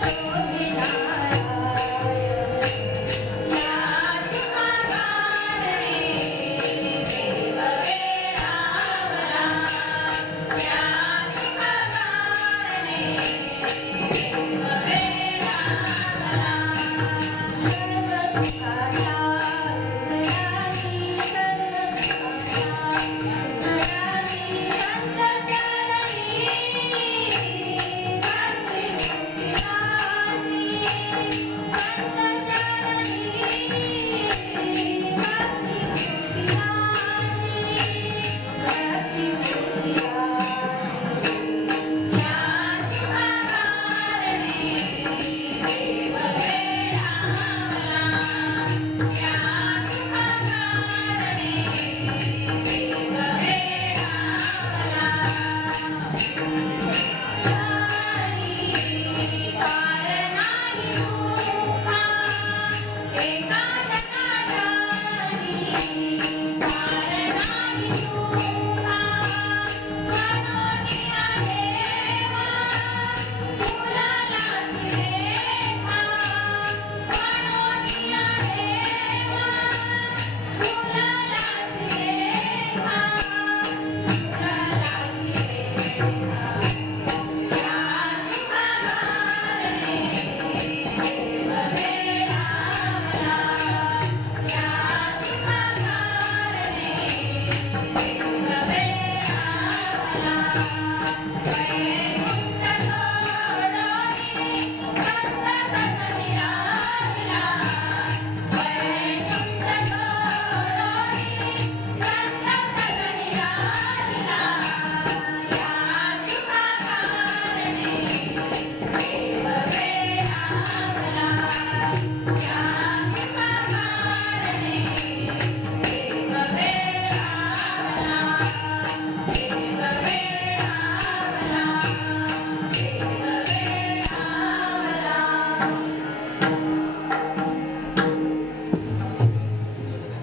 Thank you.